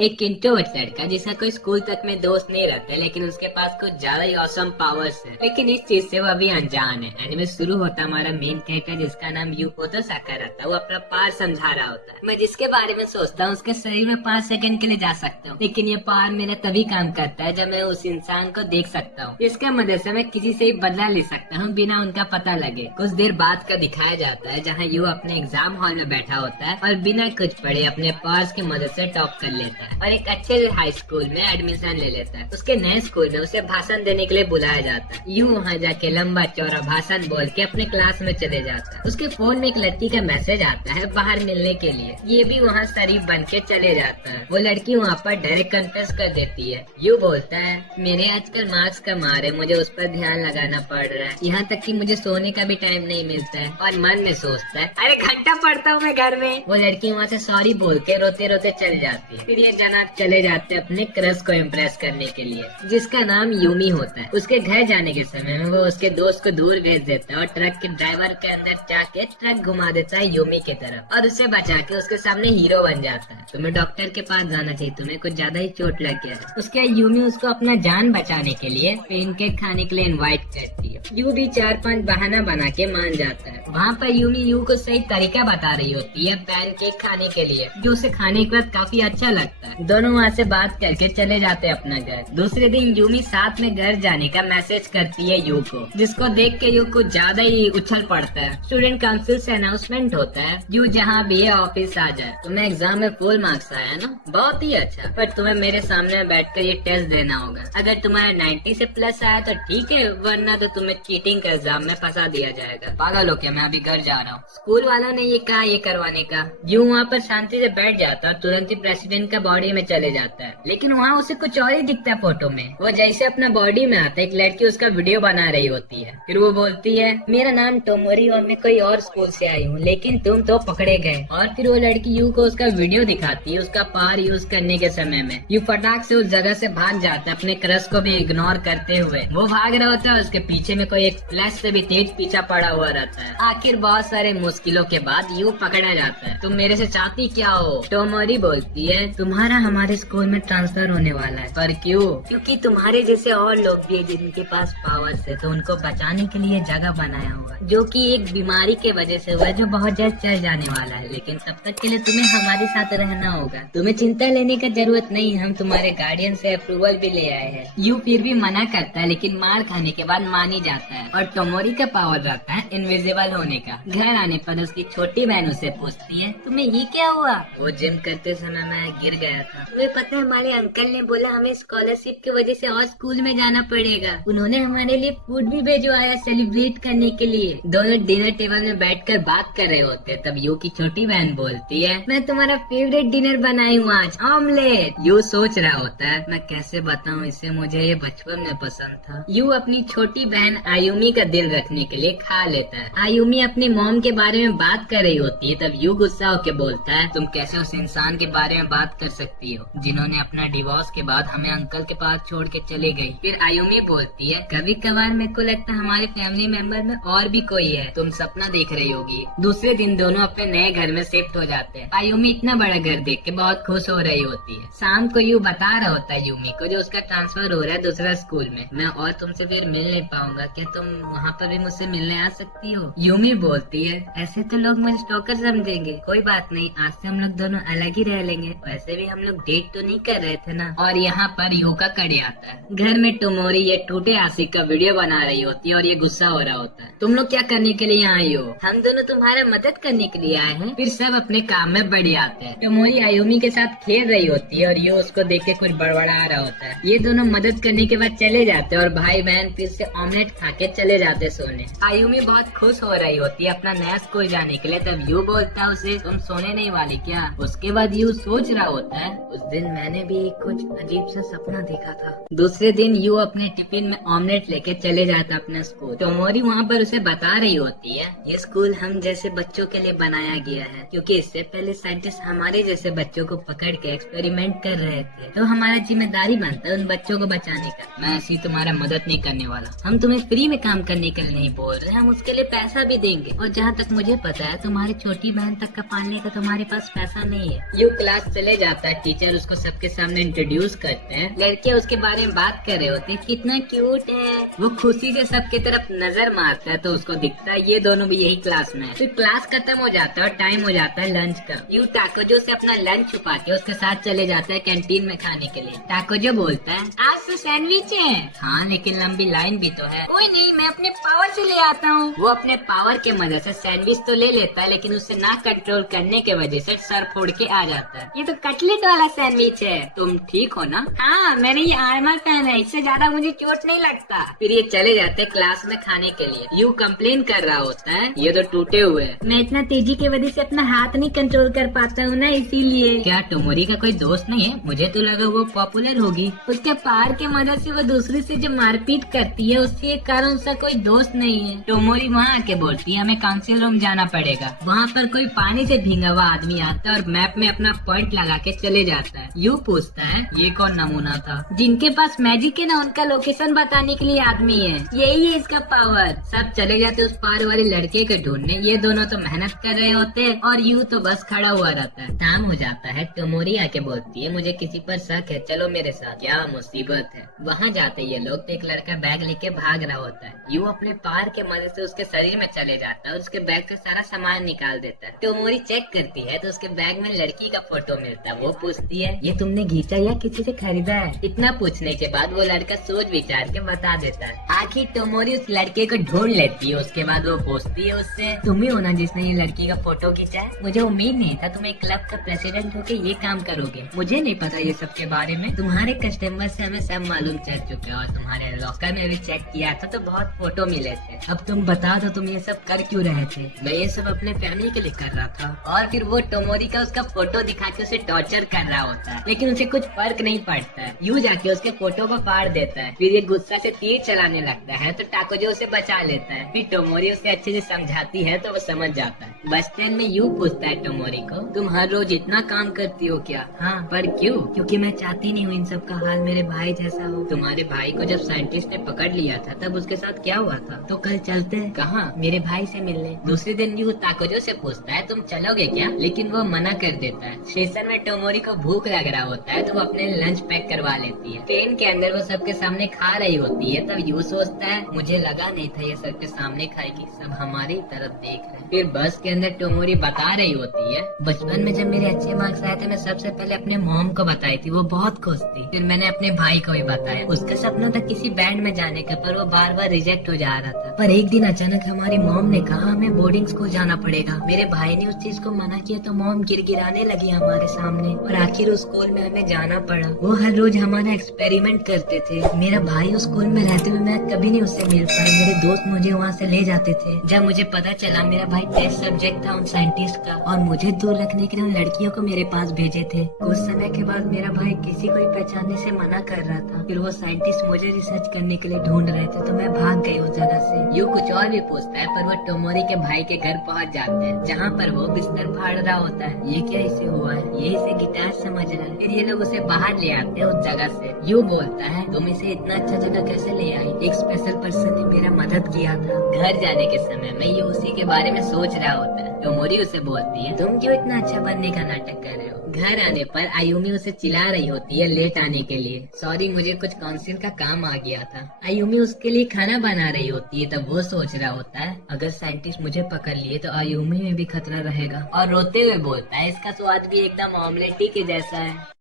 एक इंट्रोवर्ट लड़का जिसका कोई स्कूल तक में दोस्त नहीं रहता, लेकिन उसके पास कुछ ज्यादा ही ऑसम पावर्स है। लेकिन इस चीज से वो अभी अनजान है। एनिमे शुरू होता हमारा मेन कैरेक्टर जिसका नाम यूकोतो साका रहता है, वो अपना पावर समझा रहा होता है। मैं जिसके बारे में सोचता हूँ उसके शरीर में 5 सेकंड के लिए जा सकता हूँ, लेकिन ये पावर मेरा तभी काम करता है जब मैं उस इंसान को देख सकता हूँ। इसका मदद से मैं किसी से ही बदला ले सकता हूँ बिना उनका पता लगे। कुछ देर बाद का दिखाया जाता है जहाँ यू अपने एग्जाम हॉल में बैठा होता है और बिना कुछ पढ़े अपने पावर्स की मदद से टॉप कर लेता है और एक अच्छे हाई स्कूल में एडमिशन ले लेता है। उसके नए स्कूल में उसे भाषण देने के लिए बुलाया जाता है। यू वहाँ जाके लंबा चौड़ा भाषण बोल के अपने क्लास में चले जाता है। उसके फोन में एक लड़की का मैसेज आता है बाहर मिलने के लिए। ये भी वहाँ शरीफ बन के चले जाता है। वो लड़की वहाँ पर डायरेक्ट कन्फेस कर देती है। यू बोलता है मेरे आजकल मार्क्स कम आ रहे, मुझे उस पर ध्यान लगाना पड़ रहा है, यहाँ तक कि मुझे सोने का भी टाइम नहीं मिलता है। और मन में सोचता है अरे घंटा पढ़ता हूँ मैं घर में। वो लड़की वहाँ से सॉरी बोल के रोते रोते चल जाती है। फिर ये जनाब चले जाते अपने क्रश को इम्प्रेस करने के लिए जिसका नाम यूमी होता है। उसके घर जाने के समय में वो उसके दोस्त को दूर भेज देता है और ट्रक के ड्राइवर के अंदर जाके ट्रक घुमा देता है यूमी की तरफ और उसे बचा के उसके सामने हीरो बन जाता है। तुम्हें डॉक्टर के पास जाना चाहिए, तुम्हें कुछ ज्यादा ही चोट लग गया है। उसके यूमी उसको अपना जान बचाने के लिए पेनकेक खाने के लिए इनवाइट करती है। यू भी 4-5 बहाना बना के मान जाता है। वहाँ पर यूमी यू को सही तरीका बता रही होती है पैनकेक खाने के लिए, जो उसे खाने के बाद काफी अच्छा लगता है। दोनों वहाँ से बात करके चले जाते हैं अपना घर। दूसरे दिन यूमी साथ में घर जाने का मैसेज करती है यू को, जिसको देख के यू कुछ ज्यादा ही उछल पड़ता है। स्टूडेंट काउंसिल से अनाउंसमेंट होता है यू जहाँ भी है ऑफिस आ जाए। तुम्हें एग्जाम में फुल मार्क्स आया ना, बहुत ही अच्छा, पर तुम्हें मेरे सामने बैठकर ये टेस्ट देना होगा। अगर तुम्हारा 90 से प्लस आया तो ठीक है, वरना तो तुम्हें चीटिंग का एग्जाम में फंसा दिया जाएगा। पागल हो क्या, मैं अभी घर जा रहा हूँ। स्कूल वालों ने ये कहा ये करवाने का। यू वहाँ पर शांति से बैठ जाता और तुरंत ही प्रेसिडेंट का बॉडी में चले जाता है, लेकिन वहाँ उसे कुछ और ही दिखता है फोटो में। वो जैसे अपना बॉडी में आता है, एक लड़की उसका वीडियो बना रही होती है। फिर वो बोलती है मेरा नाम टोमोरी और मैं कोई और स्कूल से आई हूँ, लेकिन तुम तो पकड़े गए। और फिर वो लड़की यू को उसका वीडियो दिखाती है उसका पावर यूज करने के समय में। यू फटाक से उस जगह से भाग जाता है अपने क्रश को भी इग्नोर करते हुए। वो भाग रहा होता है, उसके पीछे में कोई एक फ्लैश से भी तेज पीछा पड़ा हुआ रहता है। आखिर बहुत सारे मुश्किलों के बाद यू पकड़ा जाता है। तुम मेरे से चाहती क्या हो? टोमोरी बोलती है तुम्हारा हमारे स्कूल में ट्रांसफर होने वाला है। पर क्यों? क्योंकि तुम्हारे जैसे और लोग भी जिनके पास पावर्स है, तो उनको बचाने के लिए जगह बनाया हुआ है, जो कि एक बीमारी के वजह से हुआ है जो बहुत जल्द चल जाने वाला है। लेकिन तब तक के लिए तुम्हें हमारे साथ रहना होगा। तुम्हें चिंता लेने की जरूरत नहीं, हम तुम्हारे गार्डियन से अप्रूवल भी ले आए हैं। यू फिर भी मना करता है, लेकिन मार खाने के बाद मान ही जाता है। और टोमोरी का पावर रहता है इनविजिबल होने का। घर आने पर उसकी छोटी बहन उसे पूछती है तुम्हें ये क्या हुआ? वो जिम करते समय मैं गिर गया था। तुम्हें पता है हमारे अंकल ने बोला हमें स्कॉलरशिप की वजह से और स्कूल में जाना पड़ेगा। उन्होंने हमारे लिए फूड भी भेजवाया सेलिब्रेट करने के लिए। दोनों डिनर टेबल में बैठकर बात कर रहे होते। तब यू की छोटी बहन बोलती है मैं तुम्हारा फेवरेट डिनर बनाई हूँ आज, ऑमलेट। यू सोच रहा होता है मैं कैसे बताऊँ इसे, मुझे ये बचपन में पसंद था। यू अपनी छोटी बहन आयुमी का दिल रखने के लिए खा लेता है। आयुमी अपनी मॉम के बारे में बात कर रही होती है। तब यू गुस्सा होकर बोलता है तुम कैसे उस इंसान के बारे में बात कर सकती हो जिन्होंने अपना डिवोर्स के बाद हमें अंकल के पास छोड़ के चले गई। फिर आयुमी बोलती है कभी कभार मेरे को लगता है हमारे फैमिली मेंबर में और भी कोई है, तुम सपना देख रही होगी। दूसरे दिन दोनों अपने नए घर में शिफ्ट हो जाते हैं। आयुमी इतना बड़ा घर देख के बहुत खुश हो रही होती है। शाम को यू बता रहा होता है यूमी को जो उसका ट्रांसफर हो रहा है दूसरा स्कूल में। मैं और तुमसे फिर मिल नहीं पाऊंगा, क्या तुम वहाँ पर भी मुझसे मिलने आ सकती हो? यूमी बोलती है ऐसे तो लोग मुझे स्टॉकर समझेंगे, कोई बात नहीं, आज से हम लोग दोनों अलग ही रह लेंगे। वैसे भी हम लोग डेट तो नहीं कर रहे थे ना। और यहाँ पर यू का कड़े आता है। घर में टोमोरी ये टूटे आशिक का वीडियो बना रही होती है और ये गुस्सा हो रहा होता है तुम लोग क्या करने के लिए यहाँ आई हो? हम दोनों तुम्हारा मदद करने के लिए आए हैं। फिर सब अपने काम में बढ़ आते हैं। टोमोरी आयुमी के साथ खेल रही होती है और यू उसको देख के कुछ बड़बड़ा रहा होता है। ये दोनों मदद करने के बाद चले जाते हैं और भाई बहन फिर से ऑमलेट खा के चले जाते सोने। आयुमी बहुत खुश हो रही होती है अपना नया स्कूल जाने के लिए। तब यू बोलता है उसे तुम सोने नहीं वाली क्या? उसके बाद यू सोच रहा होता है उस दिन मैंने भी भी कुछ अजीब सा सपना देखा था। दूसरे दिन यू अपने टिफिन में ऑमलेट लेके चले जाता अपना स्कूल। टोमोरी वहाँ पर उसे बता रही होती है, ये स्कूल हम जैसे बच्चों के लिए बनाया गया है, क्योंकि इससे पहले साइंटिस्ट हमारे जैसे बच्चों को पकड़ के एक्सपेरिमेंट कर रहे थे, तो हमारा जिम्मेदारी बनता है उन बच्चों को बचाने का। मैं ऐसी तुम्हारा मदद नहीं करने वाला। हम तुम्हें फ्री में काम करने के लिए नहीं बोल रहे, हम उसके लिए पैसा भी देंगे। और जहाँ तक मुझे पता है तुम्हारी छोटी बहन तक का पालने का तुम्हारे पास पैसा नहीं है। यू क्लास चले जाता है, टीचर उसको सबके सामने इंट्रोड्यूस करते हैं। लड़कियां उसके बारे में बात कर रहे होते हैं, कितना क्यूट है। वो खुशी से सबके तरफ नजर मारता है तो उसको दिखता है ये दोनों भी यही क्लास में है। फिर क्लास खत्म हो जाता है और टाइम हो जाता है लंच का। यू टाकोजो से अपना लंच छुपा के उसके साथ चले जाता है कैंटीन में खाने के लिए। टाकोजो बोलता है, आज तो सैंडविच है। हाँ, लेकिन लंबी लाइन भी तो है। कोई नहीं, मैं अपने पावर से ले आता हूँ। वो अपने पावर के मदद से सैंडविच तो ले लेता है, लेकिन उससे ना कंट्रोल करने के वजह से सर फोड़ के आ जाता है। ये तो कटलेट वाला सैंडविच है। तुम ठीक हो ना? हाँ, मैंने ये आर्मर पहना है, इससे ज्यादा मुझे चोट नहीं लगता। फिर ये चले जाते हैं क्लास में खाने के लिए। यू कंप्लेन कर रहा होता है, ये तो टूटे हुए हैं। मैं इतना तेजी की वजह से अपना हाथ नहीं कंट्रोल कर पाता हूँ ना, इसीलिए। क्या टोमोरी का कोई दोस्त नहीं है? मुझे तो लगा वो पॉपुलर होगी। उसके पार के मदद से वो दूसरे से जो मारपीट करती है, उसके कारण उसका कोई दोस्त नहीं है। टोमोरी वहाँ आके बोलती है, हमें काउंसिल रूम जाना पड़ेगा। वहाँ पर कोई पानी से भींगा हुआ आदमी आता है और मैप में अपना पॉइंट लगा के चले जाता है। यू पूछता है, ये कौन नमूना था? जिनके पास मैजिक है ना, उनका लोकेशन बताने के लिए आदमी है, यही है इसका पावर। सब चले जाते उस पार वाले लड़के को ढूंढने। ये दोनों तो मेहनत कर रहे होते हैं और यू तो बस खड़ा हुआ रहता है। शाम हो जाता है। टोमोरी आके बोलती है, मुझे किसी पर शक है, चलो मेरे साथ। क्या मुसीबत है? वहाँ जाते ये लोग तो एक लड़का बैग लेके भाग रहा होता है। यू अपने पार के मदद से उसके शरीर में चले जाता है और उसके बैग से सारा सामान निकाल देता है। टोमोरी चेक करती है तो उसके बैग में लड़की का फोटो मिलता है। वो पूछती है, ये तुमने खींचा या किसी से खरीदा है? इतना पूछने के बाद वो लड़का सोच विचार के बता देता है। आखिर टोमोरी उस लड़के को ढूंढ लेती है। उसके बाद वो पूछती है उससे, तुम ही हो ना जिसने ये लड़की का फोटो खींचा है? मुझे उम्मीद नहीं था तुम एक क्लब का प्रेसिडेंट होके ये काम करोगे। मुझे नहीं पता ये सब के बारे में। तुम्हारे कस्टमर से हमें सब मालूम चल चुका है और तुम्हारे लॉकर में भी चेक किया था तो बहुत फोटो मिले थे। अब तुम बता दो तुम ये सब कर क्यों रहे थे? मैं ये सब अपने फैमिली के लिए कर रहा था। और फिर वो टोमोरी का उसका फोटो दिखा के उसे टॉर्चर कर रहा होता है, लेकिन उसे कुछ फर्क नहीं पड़ता है। यू जाके उसके फोटो को फाड़ देता है। फिर ये गुस्सा से तीर चलाने लगता है तो टाकोजो उसे बचा लेता है। फिर टोमोरी उसे अच्छे से समझाती है तो वो समझ जाता है। बस स्टैंड में यू पूछता है टोमोरी को, तुम हर रोज इतना काम करती हो क्या? हाँ, पर क्यों? क्योंकि मैं चाहती नहीं हूँ इन सब का हाल मेरे भाई जैसा हो। तुम्हारे भाई को जब साइंटिस्ट ने पकड़ लिया था तब उसके साथ क्या हुआ था? तो कल चलते हैं। कहाँ? मेरे भाई से मिलने। दूसरे दिन यू टाकोजो से पूछता है, तुम चलोगे क्या? लेकिन वो मना कर देता है। स्टेशन में टोमोरी को भूख लग रहा होता है तो वो अपने लंच पैक करवा लेती है। ट्रेन के अंदर वो सबके सामने खा रही होती है तब यू सोचता है, मुझे लगा नहीं था ये सबके सामने खाएगी, सब हमारी तरफ देख रहे हैं। फिर बस के अंदर टोमोरी बता रही होती है, बचपन में जब मेरे अच्छे मार्क्स आए थे मैं सबसे पहले अपने मॉम को बताई थी, वो बहुत खुश थी। फिर मैंने अपने भाई को भी बताया। उसका सपना था किसी बैंड में जाने का, पर वो बार बार रिजेक्ट हो जा रहा था। पर एक दिन अचानक हमारी मॉम ने कहा हमें बोर्डिंग स्कूल जाना पड़ेगा। मेरे भाई ने उस चीज को मना किया तो मॉम गिड़गिड़ाने लगी हमारे सामने और आखिर उस स्कूल में हमें जाना पड़ा। वो हर रोज हमारा एक्सपेरिमेंट करते थे। मेरा भाई उस स्कूल में रहते हुए मैं कभी नहीं उससे मिल पाया। मेरे दोस्त मुझे वहाँ से ले जाते थे। जब मुझे पता चला मेरा भाई टेस्ट सब्जेक्ट था उन साइंटिस्ट का और मुझे दूर रखने के लिए उन लड़कियों को मेरे पास भेजे थे। कुछ समय के बाद मेरा भाई किसी को पहचानने से मना कर रहा था। फिर वो साइंटिस्ट मुझे रिसर्च करने के लिए ढूंढ रहे थे तो मैं भाग गई उस जगह से। यू कुछ और भी पूछता है पर वो टोमोरी के भाई के घर पहुंच जाते हैं जहाँ पर वो बिस्तर फाड़ रहा होता है। ये क्या इसे हुआ है? ये इसे गिटार समझ रहा है। फिर ये लोग उसे बाहर ले आते हैं उस जगह से। यू बोलता है, तुम इसे इतना अच्छा जगह कैसे ले आई? एक स्पेशल पर्सन ने मेरा मदद किया था। घर जाने के समय में ये उसी के बारे में सोच रहा होता है। टोमोरी उसे बोलती है, तुम क्यों इतना अच्छा बनने का नाटक कर रहे हो? घर आने पर आयुमी उसे चिल्ला रही होती है लेट आने के लिए। सॉरी, मुझे कुछ काउंसिल का काम आ गया था। आयुमी उसके लिए खाना बना रही होती है तब वो सोच रहा होता है, अगर साइंटिस्ट मुझे पकड़ लिए तो आयुमी में भी खतरा रहेगा। और रोते हुए बोलता है, इसका स्वाद भी एकदम ऑमलेट ही के जैसा है।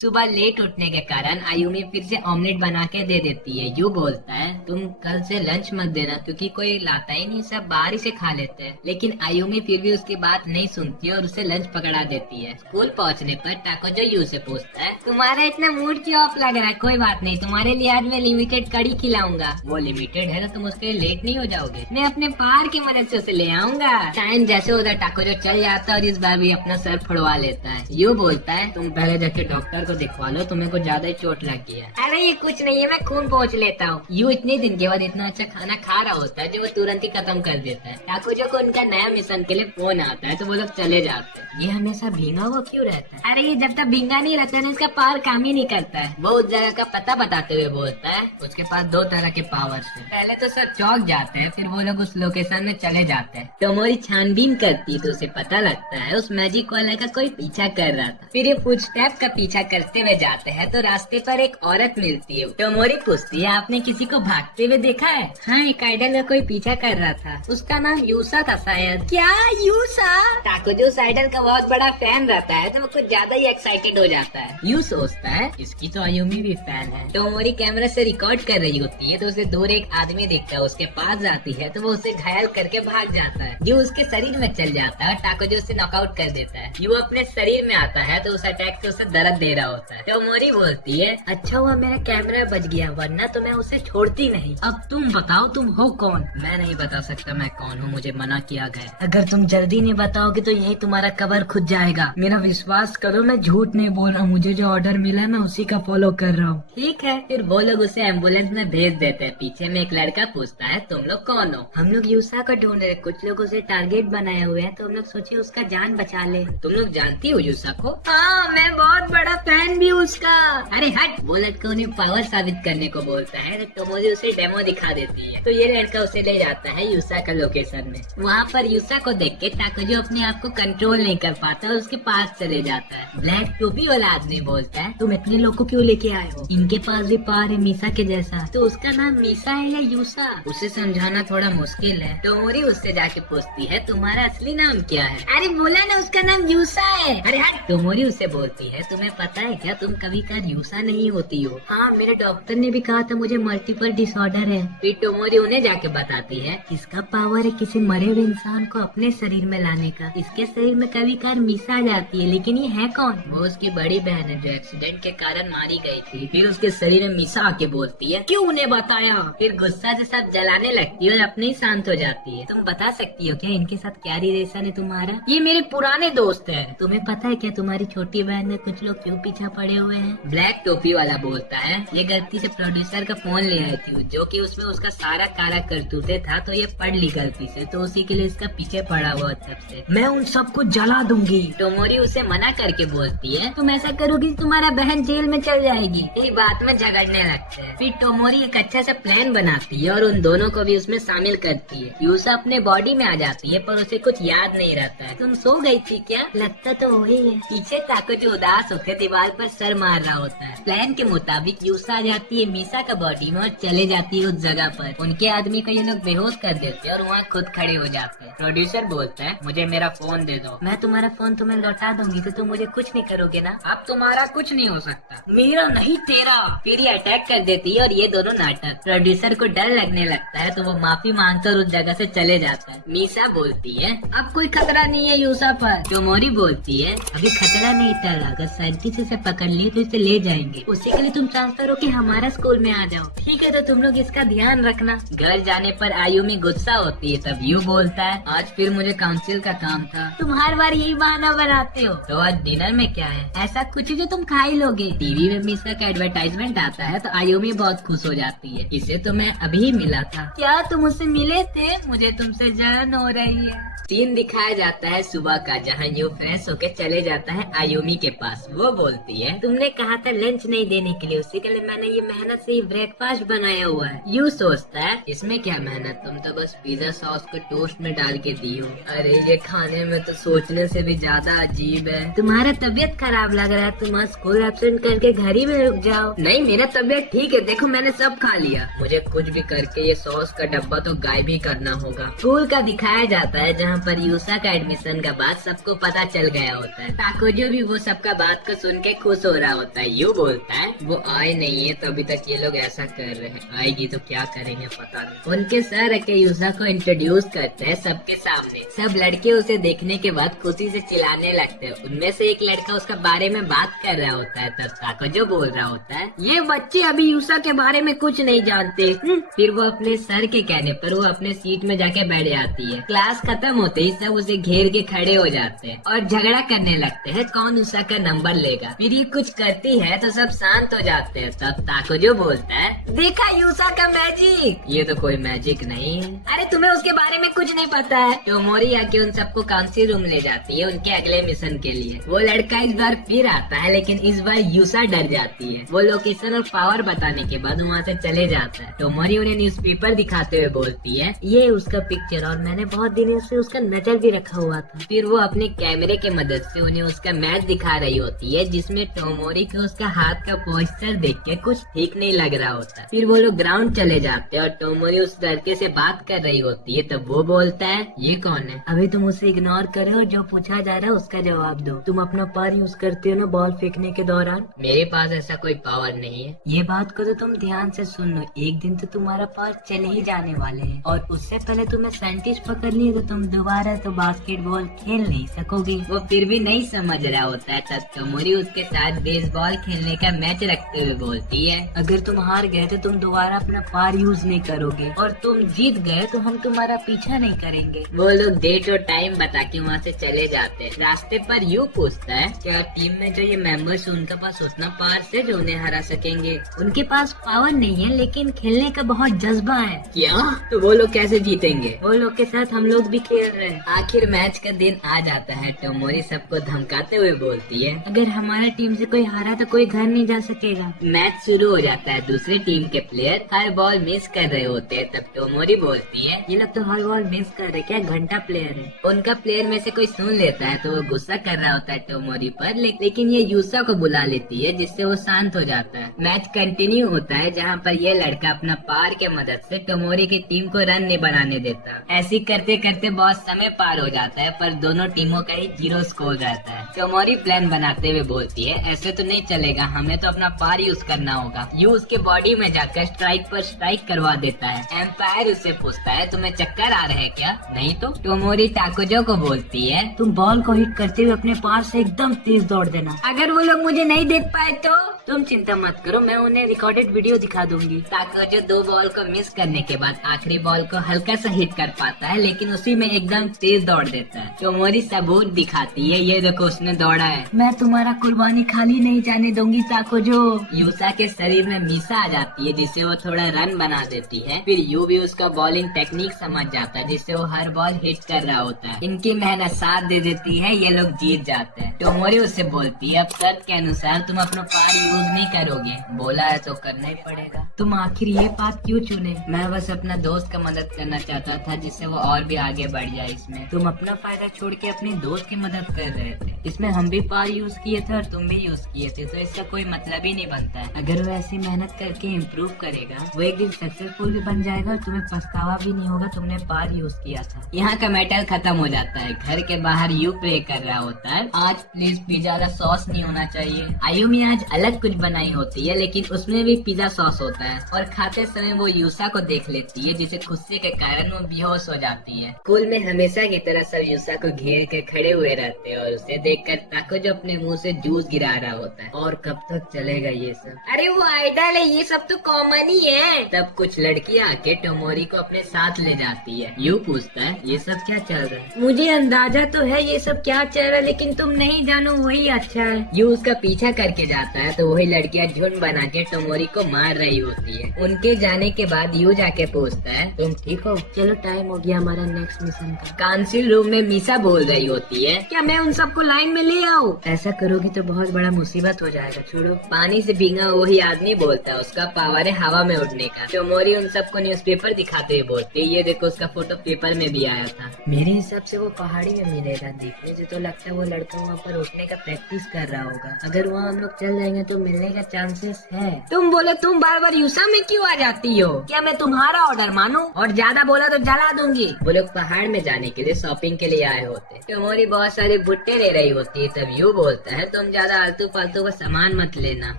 सुबह लेट उठने के कारण आयुमी फिर से ऑमलेट बना के दे देती है। यू बोलता है तुम कल से लंच मत देना क्योंकि कोई लाता ही नहीं, सब बाहर ही से खा लेते हैं। लेकिन आयुमी फिर भी उसकी बात नहीं सुनती है और उसे लंच पकड़ा देती है। स्कूल पहुंचने पर टाकोजो यू से पूछता है तुम्हारा इतना मूड क्यों ऑफ लग रहा है? कोई बात नहीं, तुम्हारे लिए आज मैं लिमिटेड कड़ी खिलाऊंगा। वो लिमिटेड है ना, तुम उसके लिए लेट नहीं हो जाओगे। मैं अपने पार की मदद से उसे ले आऊंगा। टाइम जैसे उधर टाकोजो चल जाता है और इस बार भी अपना सर फुड़वा लेता है। यू बोलता है तुम पहले जाके डॉक्टर को दिखवा लो, तुम्हें कुछ ज्यादा ही चोट लग गई है। अरे ये कुछ नहीं है, मैं खून पहुंच लेता हूँ। यू इतने दिन के बाद इतना अच्छा खाना खा रहा होता है जो वो तुरंत ही खत्म कर देता है। टाकोजो को उनका नया मिशन के लिए फोन आता है तो वो लोग चले जाते हैं। ये हमेशा भींगा हुआ क्यों रहता है? अरे ये जब तक भींगा नहीं रहता है इसका पावर काम ही नहीं करता है। वो उस जगह का पता बताते हुए बोलता है उसके पास 2 तरह के पावर्स है। पहले तो सब चौंक जाते हैं, फिर वो लोग उस लोकेशन में चले जाते हैं। टोमोरी छानबीन करती है तो उसे पता लगता है उस मैजिक वाले का कोई पीछा कर रहा था। फिर ये फुटस्टेप का पीछा करते हुए जाते हैं तो रास्ते पर एक औरत मिलती है। टोमोरी पूछती है आपने किसी को भागते हुए देखा है? हाँ, एक आइडल का कोई पीछा कर रहा था, उसका नाम यूसा था शायद। क्या यूसा? टाकोजो उस आइडल का बहुत बड़ा फैन रहता है तो वो कुछ ज्यादा ही एक्साइटेड हो जाता है। यू सोचता है इसकी तो आयुमी भी फैन है। टोमोरी कैमरा से रिकॉर्ड कर रही होती है तो उसे दूर एक आदमी दिखता है, उसके पास जाती है तो वो उसे घायल करके भाग जाता है। यू उसके शरीर में चल जाता है, टाकोजो उसे नॉकआउट कर देता है। यू अपने शरीर में आता है तो उस अटैक से उसे दर्द दे रहा होता है। टोमोरी बोलती है अच्छा हुआ मेरा कैमरा बच गया, वरना तो मैं उसे छोड़ती नहीं। अब तुम बताओ तुम हो कौन? मैं नहीं बता सकता मैं कौन हूँ, मुझे मना किया गया। अगर तुम जल्दी नहीं बताओगे तो यही तुम्हारा कबर खुद जाएगा। मेरा विश्वास करो, मैं झूठ नहीं बोल रहा हूँ, मुझे जो ऑर्डर मिला मैं उसी का फॉलो कर रहा हूँ। ठीक है। फिर वो लोग उसे एम्बुलेंस में भेज देते हैं। पीछे में एक लड़का पूछता है तुम लोग कौन हो? हम लोग यूसा को ढूंढ रहे, कुछ लोग उसे टारगेट बनाए हुए हैं तो हम लोग सोचे उसका जान बचा ले। तुम लोग जानती हो यूसा को? हाँ, मैं बहुत बड़ा फैन भी हूँ उसका। अरे हट। वो लड़का उन्हें पावर साबित करने को बोलता है तो मुझे उसे डेमो दिखा देती है। तो ये लड़का उसे ले जाता है यूसा का लोकेशन में। वहाँ पर यूसा को देख के टाकोजो अपने आप को कंट्रोल नहीं कर पाता और उसके पास चले जाता है। ब्लैक टोपी वाला आदमी बोलता है तुम इतने लोग को क्यों लेके आए हो? इनके पास भी पावर है मीसा के जैसा। तो उसका नाम मीसा है या यूसा? उसे समझाना थोड़ा मुश्किल है। टोमोरी उससे जाके पूछती है तुम्हारा असली नाम क्या है? अरे बोला ना उसका नाम यूसा है। अरे हट। टोमोरी उससे बोलती है तुम्हें पता है क्या तुम कभी का यूसा नहीं होती हो? हाँ, मेरे डॉक्टर ने भी कहा था मुझे मल्टीपल डिसऑर्डर है। फिर टोमोरी उन्हें जाके बताती है इसका पावर है किसी मरे हुए इंसान को अपने शरीर में लाने का। इसके शरीर में कभी कभार मीसा आ जाती है, लेकिन ये है कौन? वो उसकी बड़ी बहन है जो एक्सीडेंट के कारण मारी गई थी। फिर उसके शरीर में मीसा आके बोलती है क्यों उन्हें बताया? फिर गुस्सा से सब जलाने लगती है और अपने ही शांत हो जाती है। तुम बता सकती हो क्या इनके साथ क्या रिलेशन है तुम्हारा? ये मेरे पुराने दोस्त हैं। तुम्हें पता है क्या तुम्हारी छोटी बहन में कुछ लोग क्यों पीछा पड़े हुए हैं? ब्लैक टोपी वाला बोलता है ये गलती से प्रोड्यूसर का फोन ले आई थी जो कि उसमें उसका सारा काला करतूते था, तो ये पढ़ ली गलती से, तो उसी के लिए इसका पीछे पड़ा हुआ तब से। मैं उन सबको जला दूंगी। टोमोरी उसे मना करके बोलती है तुम ऐसा करोगी तुम्हारा बहन जेल में चल जाएगी। यही बात में झगड़ने लगते हैं। फिर टोमोरी एक अच्छा सा प्लान बनाती है और उन दोनों को भी उसमें शामिल करती है। यूसा अपने बॉडी में आ जाती है पर उसे कुछ याद नहीं रहता है। तुम सो गई थी क्या? लगता तो वही है। पीछे टाकोजो उदास होकर दीवार पर सर मार रहा होता है। प्लान के मुताबिक यूसा आ जाती है मीसा का बॉडी में और चले जाती है उस जगह पर। उनके आदमी को ये लोग बेहोश कर देते हैं और वहाँ खुद खड़े हो जाते हैं। प्रोड्यूसर बोलता है मुझे मेरा फोन दे दो। मैं तुम्हारा फोन तुम्हें लौटा दूंगी तो तुम मुझे कुछ नहीं करोगे ना? अब तुम्हारा कुछ नहीं हो सकता। मेरा नहीं तेरा। फिर ये अटैक कर देती है और ये दोनों नाटक। प्रोड्यूसर को डर लगने लगता है तो वो माफी मांगकर उस जगह से चले जाता है। मीसा बोलती है अब कोई खतरा नहीं है यूसा पर। टोमोरी बोलती है अभी खतरा नहीं था, अगर साइंटिस्ट इसे पकड़ लिए तो इसे ले जाएंगे, उसी के लिए तुम ट्रांसफर होके हमारा स्कूल में आ जाओ। ठीक है, तो तुम लोग इसका ध्यान रखना। घर जाने पर आयुमी गुस्सा होती है तब यू बोलता है आज फिर मुझे काउंसिल का काम था। तुम हर बार यही बहाना बनाते हो। तो आज डिनर में क्या है? ऐसा कुछ जो तुम खा ही लोगे। टीवी में मीसा का एडवर्टाइजमेंट आता है तो आयुमी बहुत खुश हो जाती है। इसे तो मैं अभी मिला था। क्या तुम उससे मिले थे? मुझे तुमसे जलन हो रही है। सीन दिखाया जाता है सुबह का, जहाँ यू फ्रेश होके चले जाता है आयुमी के पास। वो बोलती है तुमने कहा था लंच नहीं देने के लिए, उसी के लिए मैंने ये मेहनत से ही ब्रेकफास्ट बनाया हुआ है। यू सोचता है इसमें क्या मेहनत, तुम तो बस पिज्जा सॉस को टोस्ट में डाल के दी हो। अरे ये खाने में तो सोचने से भी ज्यादा अजीब है। तुम्हारा तबीयत खराब लग रहा है, तुम आज स्कूल एब्सेंट करके घर ही में रुक जाओ। नहीं, मेरा तबीयत ठीक है, देखो मैंने सब खा लिया। मुझे कुछ भी करके ये सॉस का डब्बा तो गायब ही करना होगा। स्कूल का दिखाया जाता है जहाँ पर यूसा का एडमिशन का बात सबको पता चल गया होता है। टाकोजो भी वो सबका बात को सुन के के खुश हो रहा होता है। यू बोलता है वो आए नहीं है तो अभी तक ये लोग ऐसा कर रहे हैं, आएगी तो क्या करेंगे पता नहीं। उनके सर यूसा को इंट्रोड्यूस करते हैं सबके सामने। सब लड़के उसे देखने के बाद खुशी से चिल्लाने लगते हैं। उनमें से एक लड़का उसका बारे में बात कर रहा होता है, तब ताकोजो बोल रहा होता है ये बच्चे अभी यूसा के बारे में कुछ नहीं जानते। फिर वो अपने सर के कहने पर वो अपने सीट में जाके बैठ जाती है। क्लास खत्म होते ही सब उसे घेर के खड़े हो जाते हैं और झगड़ा करने लगते हैं कौन यूसा का नंबर लेगा। फिर ये कुछ करती है तो सब शांत हो जाते हैं। तब ताकोजो बोलता है देखा यूसा का मैजिक, ये तो कोई मैजिक नहीं है। अरे तुम्हें उसके बारे में कुछ नहीं पता है। तो मोरी आके उन सबको काउंसिल रूम ले जाती है उनके अगले मिशन के लिए। वो लड़का इस बार फिर आता है लेकिन इस बार यूसा डर जाती है। वो लोकेशन और पावर बताने के बाद वहाँ से चले जाता है। तो मोरी उन्हें न्यूज़पेपर दिखाते हुए बोलती है ये उसका पिक्चर और मैंने बहुत दिनों से उसका नजर भी रखा हुआ था। फिर वो अपने कैमरे के मदद से उन्हें उसका मैच दिखा रही होती है जिसमें टोमोरी को उसका हाथ का पोस्टर देख के कुछ ठीक नहीं लग रहा होता। फिर वो लोग ग्राउंड चले जाते हैं और टोमोरी उस लड़के से बात कर रही होती है। तब वो बोलता है ये कौन है? अभी तुम उसे इग्नोर करो और जो पूछा जा रहा है उसका जवाब दो। तुम अपना पावर यूज करते हो ना बॉल फेंकने के दौरान? मेरे पास ऐसा कोई पावर नहीं है। ये बात को तो तुम ध्यान से सुन लो, एक दिन तो तुम्हारा पावर चले ही जाने वाले हैं और उससे पहले तुम्हें साइंटिस्ट पकड़ लिए तो तुम दोबारा तो बास्केटबॉल खेल नहीं सकोगे। वो फिर भी नहीं समझ रहा होता है। तब टोमोरी उसके साथ बेसबॉल खेलने का मैच रखते हुए बोलती है अगर तुम हार गए तो तुम दोबारा अपना पावर यूज नहीं करोगे और तुम जीत गए तो हम तुम्हारा पीछा नहीं करेंगे। वो लोग डेट और टाइम बता के वहाँ से चले जाते हैं। रास्ते पर यू पूछता है क्या टीम में जो ये मेंबर्स है उनके पास उतना पावर है जो उन्हें हरा सकेंगे? उनके पास पावर नहीं है लेकिन खेलने का बहुत जज्बा है। क्या? तो वो लोग कैसे जीतेंगे? वो लोग के साथ हम लोग भी खेल रहे हैं। आखिर मैच का दिन आ जाता है। टोमोरी सबको धमकाते हुए बोलती है अगर हमारा टीम से कोई हारा तो कोई घर नहीं जा सकेगा। मैच शुरू हो जाता है। दूसरे टीम के प्लेयर हर बॉल मिस कर रहे होते हैं। तब टोमोरी बोलती है ये लोग तो हर बॉल मिस कर रहे, क्या घंटा प्लेयर है? उनका प्लेयर में से कोई सुन लेता है तो वो गुस्सा कर रहा होता है टोमोरी पर, लेकिन ये यूसा को बुला लेती है जिससे वो शांत हो जाता है। मैच कंटिन्यू होता है जहाँ पर ये लड़का अपना पावर के मदद से टोमोरी की टीम को रन नहीं बनाने देता। ऐसे करते करते बहुत समय पार हो जाता है पर दोनों टीमों का ही 0 स्कोर रहता है। टोमोरी प्लान बनाते हुए बोलती है ऐसे तो नहीं चलेगा, हमें तो अपना पावर यूज करना होगा। यू उसके बॉडी में जाकर स्ट्राइक पर स्ट्राइक करवा देता है। एम्पायर उससे पूछता है तुम्हें चक्कर आ रहे हैं क्या? नहीं तो। टोमोरी ताकोजो को बोलती है तुम बॉल को हिट करते हुए अपने पावर से एकदम तेज दौड़ देना। अगर वो लोग मुझे नहीं देख पाए तो? तुम चिंता मत करो, मैं उन्हें रिकॉर्डेड वीडियो दिखा दूंगी। ताकोजो 2 बॉल को मिस करने के बाद आखिरी बॉल को हल्का सा हिट कर पाता है लेकिन उसी में एकदम तेज दौड़ देता है। टोमोरी सबूत दिखाती है ये देखो उसने दौड़ा है। मैं तुम्हारा कुर्बानी खाली नहीं जाने दूंगी ताकोजो। यूसा के शरीर में मीसा आ जाती है जिससे वो थोड़ा रन बना देती है। फिर यू भी उसका बॉलिंग टेक्निक समझ जाता है जिससे वो हर बॉल हिट कर रहा होता है। इनकी मेहनत साथ दे देती है, ये लोग जीत जाते हैं। टोमोरी उससे बोलती है अब शर्त के अनुसार तुम अपना पावर यूज नहीं करोगे, बोला है तो करना ही पड़ेगा। तुम आखिर ये बात क्यों चुने? मैं बस अपना दोस्त का मदद करना चाहता था जिससे वो और भी आगे बढ़ जाए। इसमें तुम अपना फायदा छोड़ के अपने दोस्त की मदद कर रहे थे। इसमें हम भी पावर यूज किए थे और तुम भी यूज किए थे तो इसका कोई मतलब ही नहीं बनता है। अगर वो ऐसी मेहनत करके इम्प्रूव करेगा वो एक दिन सक्सेसफुल भी बन जाएगा और तुम्हें पछतावा भी नहीं होगा तुमने पावर यूज किया था। यहाँ का मैटर खत्म हो जाता है। घर के बाहर यू प्रे कर रहा होता है आज प्लीज पिज्जा का सॉस नहीं होना चाहिए। आयुमी आज अलग कुछ बनाई होती है लेकिन उसमें भी पिज्जा सॉस होता है और खाते समय वो यूसा को देख लेती है जिसे गुस्से के कारण वो बेहोश हो जाती है। स्कूल में हमेशा की तरह सब यूसा को घेर कर खड़े हुए रहते हैं और उसे देखकर ताकोजो अपने मुंह से जूस गिरा रहा होता है। और कब तक चलेगा ये सब? अरे वो आइडल है, ये सब तो कॉमन ही है। तब कुछ लड़कियां आके टोमोरी को अपने साथ ले जाती है। यू पूछता है ये सब क्या चल रहा है? मुझे अंदाजा तो है ये सब क्या चल रहा है लेकिन तुम नहीं जानो वही अच्छा है। यू उसका पीछा करके जाता है तो वही लड़कियां झुंड बना के टोमोरी को मार रही होती है। उनके जाने के बाद यू जाके पूछता है तुम ठीक हो? चलो टाइम हो गया हमारा नेक्स्ट मिशन का। काउंसिल रूम में मीसा बोल रही होती है क्या मैं उन सबको लाइन में ले आऊं? ऐसा करोगी तो बहुत बड़ा मुसीबत हो जाएगा, छोड़ो। पानी से भीगा वही आदमी बोलता है उसका पावर है हवा में उड़ने का। टोमोरी उन सबको न्यूज़पेपर दिखाते हुए बोलती है ये देखो उसका फोटो पेपर में भी आया था। मेरे हिसाब से वो पहाड़ी में मिलेगा। देखने से तो लगता है वो लड़का वहाँ पर उठने का प्रैक्टिस कर रहा होगा। अगर वहाँ हम लोग चल जाएंगे तो मिलने का चांसेस है। तुम बोलो तुम बार बार यूसा में क्यों आ जाती हो? क्या मैं तुम्हारा ऑर्डर मानूं? और ज्यादा बोला तो जला दूंगी। वो लोग पहाड़ में जाने के लिए शॉपिंग के लिए आए होते। टोमोरी बहुत सारे भुट्टे ले रही होती है। तब यू बोलता है तुम ज्यादा आलतू फालतू का सामान मत लेना।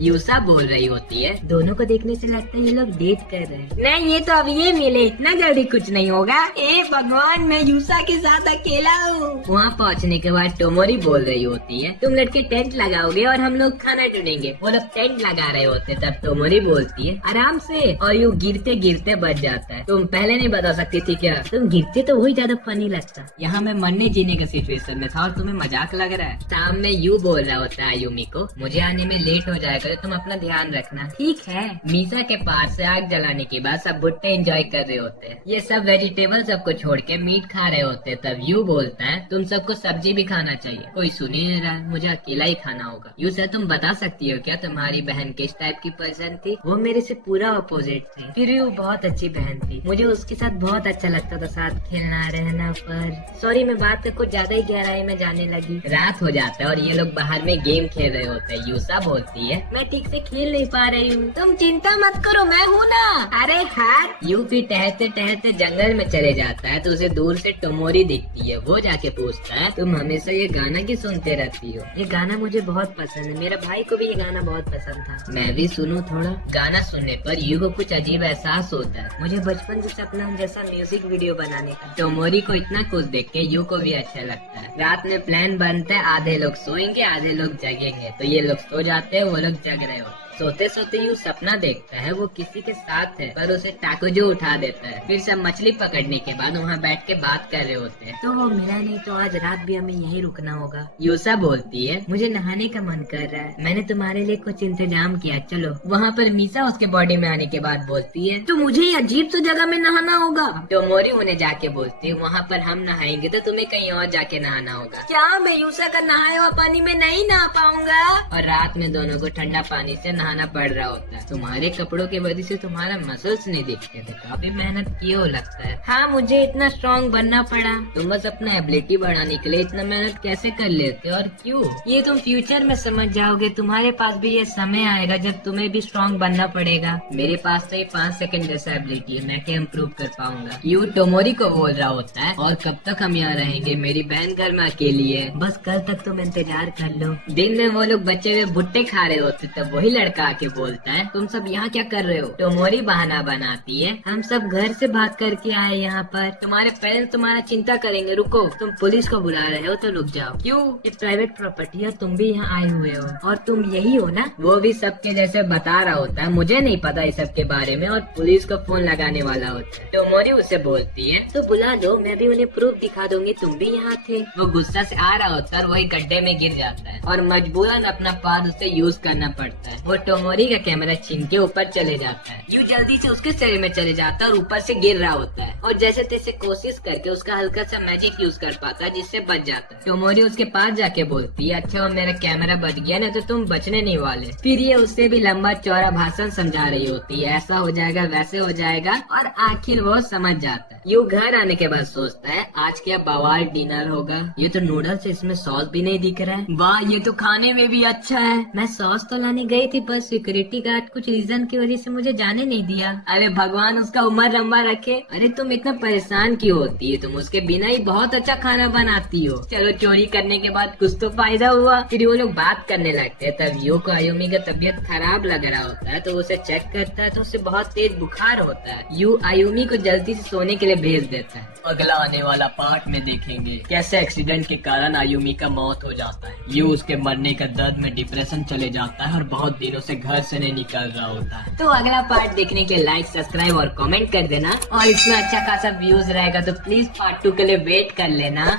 यूसा बोल रही होती है। दोनों को देखने से लगता है ये लोग डेट कर रहे हैं। नहीं, ये तो अब ये मिले, इतना जल्दी कुछ नहीं होगा। ए भगवान, मैं यूसा के साथ अकेला हूँ। वहाँ पहुँचने के बाद टोमोरी बोल रही होती है, तुम लड़के टेंट लगाओगे और हम लोग खाना ढूंढेंगे। वो लोग टेंट लगा रहे होते, तब टोमोरी बोलती है, आराम से। और यू गिरते गिरते बच जाता है। तुम पहले नहीं बता सकती थी क्या? तुम गिरते तो वही ज्यादा फनी लगता। यहाँ मैं मरने जीने का सिचुएशन में था और तुम्हें मजाक लग रहा है। सामने यू बोल रहा होता है आयुमी को, मुझे आने में लेट हो जाएगा तो तुम अपना ध्यान रखना। ठीक है। मीसा के पास से आग जलाने के बाद सब भुट्टे एंजॉय कर रहे होते हैं। ये सब वेजिटेबल सबको छोड़ के मीट खा रहे होते हैं। तब यू बोलता है, तुम सबको सब्जी भी खाना चाहिए। कोई सुन ही नहीं रहा, मुझे अकेला ही खाना होगा। यू सर, तुम बता सकती हो क्या तुम्हारी बहन किस टाइप की पर्सन थी? वो मेरे से पूरा अपोजिट थी, फिर भी वो बहुत अच्छी बहन थी। मुझे उसके साथ बहुत अच्छा लगता था, साथ खेलना रहना। पर सॉरी, मैं बात को कुछ ज्यादा ही गहराई में जाने लगी। रात हो जाता है और ये लोग बाहर में गेम खेल रहे होते हैं। यूसा बोलती है, मैं ठीक से खेल नहीं पा रही हूँ। तुम चिंता मत करो, मैं हूँ ना। अरे हाँ। यू फिर टहलते टहलते जंगल में चले जाता है तो उसे दूर से टोमोरी दिखती है। वो जाके पूछता है, तुम हमेशा ये गाना क्यों सुनते रहती हो? ये गाना मुझे बहुत पसंद है, मेरे भाई को भी ये गाना बहुत पसंद था। मैं भी सुनूं थोड़ा? गाना सुनने पर यू को कुछ अजीब एहसास होता है। मुझे बचपन से सपना जैसा म्यूजिक वीडियो बनाने का। टोमोरी को इतना कुछ देख के यू को भी अच्छा लगता है। रात में प्लान बनता है, आधे लोग सोएंगे आधे लोग जगेंगे। तो ये लोग सो जाते हैं, वो लोग जग रहे होते। सोते सोते यू सपना देखता है वो किसी के साथ है, पर उसे टाकोजो उठा देता है। फिर सब मछली पकड़ने के बाद वहाँ बैठ के बात कर रहे होते हैं। तो वो मिला नहीं तो आज रात भी हमें यहीं रुकना होगा। यूसा बोलती है, मुझे नहाने का मन कर रहा है, मैंने तुम्हारे लिए कुछ इंतजाम किया, चलो। वहाँ पर मीसा उसके बॉडी में आने के बाद बोलती है, तो मुझे ये अजीब सी जगह में नहाना होगा। टोमोरी उन्हें जाके बोलती है, वहाँ पर हम नहाएंगे तो तुम्हें कहीं और जाके नहाना होगा। क्या मैं यूसा का नहाया हुआ पानी में नहीं नहा पाऊंगा? और रात में दोनों को ठंडा पानी से नहाना पड़ रहा होता है। तुम्हारे कपड़ों की वजह से तुम्हारा मसल्स नहीं दिखते थे, काफी मेहनत किए हो लगता है। हाँ, मुझे इतना स्ट्रॉन्ग बनना पड़ा। तुम बस अपना एबिलिटी बढ़ाने के लिए इतना मेहनत कैसे कर लेते और क्यों? ये तुम फ्यूचर में समझ जाओगे। तुम्हारे पास भी ये समय आएगा जब तुम्हें भी स्ट्रॉन्ग बनना पड़ेगा। मेरे पास तो ये 5 सेकंड जैसा एबिलिटी है, मैं क्या इम्प्रूव कर पाऊंगा? यू टोमोरी को बोल रहा होता है, और कब तक हम यहाँ रहेंगे? मेरी बहन घर में अकेली है, बस कल तक तुम इंतजार कर लो। दिन में वो लोग बचे हुए भुट्टे खा रहे होते, तब वही लड़का आके बोलता है, तुम सब यहाँ क्या कर रहे हो? टोमोरी बहाना बनाती है, हम सब घर से भाग करके आए यहाँ पर, तुम्हारे पेरेंट्स तुम्हारा चिंता करेंगे, रुको। तुम पुलिस को बुला रहे हो तो रुक जाओ। क्यों? ये प्राइवेट प्रॉपर्टी है, तुम भी यहाँ आए हुए हो और तुम यही हो ना? वो भी सबके जैसे बता रहा होता है, मुझे नहीं पता इस सब के बारे में, और पुलिस को फोन लगाने वाला होता है। टोमोरी उसे बोलती है, तो बुला लो, मैं भी उन्हें प्रूफ दिखा दूंगी तुम भी यहाँ थे। वो गुस्सा से आ रहा होता है और वही गड्ढे में गिर जाता है और मजबूरन अपना पार उसे यूज करना पड़ता है। वो टोमोरी का कैमरा छीन के ऊपर चले जाता है। यू जल्दी से उसके शरीर में चले जाता है और ऊपर से गिर रहा होता है, और जैसे तैसे कोशिश करके उसका हल्का सा मैजिक यूज कर पाता है जिससे बच जाता है। टोमोरी उसके पास जाके बोलती है, अच्छा वो मेरा कैमरा बच गया ना, तो तुम बचने नहीं वाले। फिर ये उससे भी लंबा चौड़ा भाषण समझा रही होती है, ऐसा हो जाएगा वैसे हो जाएगा, और आखिर वो समझ जाता है। यू घर आने के बाद सोचता है, आज क्या बवाल डिनर होगा। ये तो नूडल्स, इसमें सॉस भी नहीं दिख रहा है। वाह, ये तो खाने में भी अच्छा है। मैं सॉस तो लाने गई थी, पर सिक्योरिटी गार्ड कुछ रीजन की वजह से मुझे जाने नहीं दिया। अरे भगवान उसका उम्र लंबा रखे। अरे तुम इतना परेशान क्यों होती है? तुम उसके बिना ही बहुत अच्छा खाना बनाती हो। चलो, चोरी करने के बाद कुछ तो फायदा हुआ। फिर वो लोग बात करने लगते हैं। तब यू को आयुमी का तबीयत खराब लग रहा होता है, तो उसे चेक करता है तो उसे बहुत तेज बुखार होता है। यू आयुमी को जल्दी से सोने के लिए भेज देता है। अगला आने वाला पार्ट में देखेंगे कैसे एक्सीडेंट के कारण आयुमी का मौत हो जाता है। यू उसके मरने का दर्द में डिप्रेशन चले जाता है और बहुत दिनों से घर से नहीं निकल रहा होता है। तो अगला पार्ट देखने के लाइक, सब्सक्राइब और कमेंट कर देना, और इसमें अच्छा खासा व्यूज रहेगा तो प्लीज पार्ट 2 के लिए वेट कर लेना।